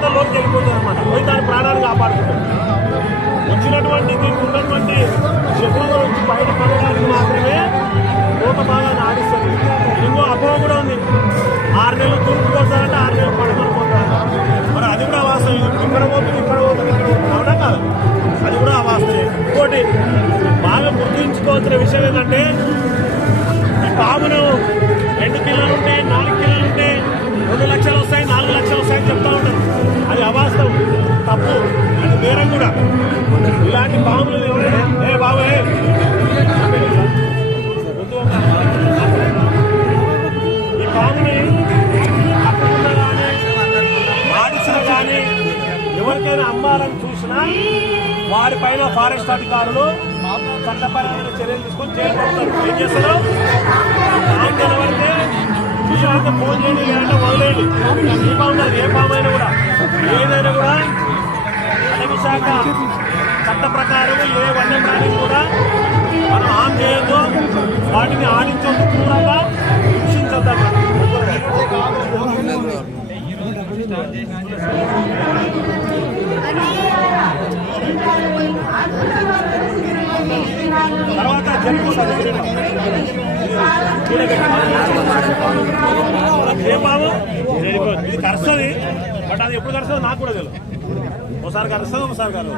అంత లోకి వెళ్ళిపోతుంది అనమాట. పోయి దాని ప్రాణాన్ని కాపాడుకుంటుంది. వచ్చినటువంటి దీనికి ఉన్నటువంటి శత్రువుల నుంచి బయటపడడానికి మాత్రమే లోక భాగాన్ని ఆడిస్తుంది. ఇంకో అపోహ కూడా ఉంది, 6 నెలలు తూర్పు పోతారంటే 6 నెలలు పడమని పోతారు. మరి అది కూడా అవాస్తవం. ఇక్కడ పోతుంది, ఇక్కడ పోతుంది, ఇక్కడ పోతుంది, అవునా కాదు? అది కూడా అవాస్తవం. ఇంకోటి బాగా గుర్తుంచుకోవాల్సిన విషయం ఏంటంటే, ఈ పామును 2 కిలోలు ఉంటే, 4 కిలోలు ఉంటే 2 లక్షలు వస్తాయి, 4 లక్షలు వస్తాయని చెప్తా ఉంటారు. అది అవాస్తవం, తప్పు. అది వేరే కూడా. ఇలాంటి పాములు ఎవరైనా బాబు ఈ పాముని అక్కడున్నా కానీ ఆడిసిన కానీ ఎవరికైనా అమ్మాలని చూసినా వారిపైన ఫారెస్ట్ అధికారులు చట్టపరమైన చర్యలు తీసుకొని చేపడతారు. ఏం చేస్తారు? పాము తెలవడితే చూసినంత ఫోన్ చేయండి, లేదంటే వదిలేయండి. ఈ పాము కాదు, ఏ పాము అయినా కూడా, ఏదైనా కూడా అటవీ శాఖ చట్ట ప్రకారం ఏ వన్యప్రాణి కూడా మనం హామ్ చేయొద్దు, వాటిని ఆడించొద్దు, క్రూరంగా హింసించొద్దు. తర్వాత జరుగు ఏ బాబు ఇది కరుస్తుంది, బట్ అది ఎప్పుడు కరుస్తుందో నాకు కూడా తెలియదు. ఒకసారి కరుస్తుంది, ఒకసారి కలదు.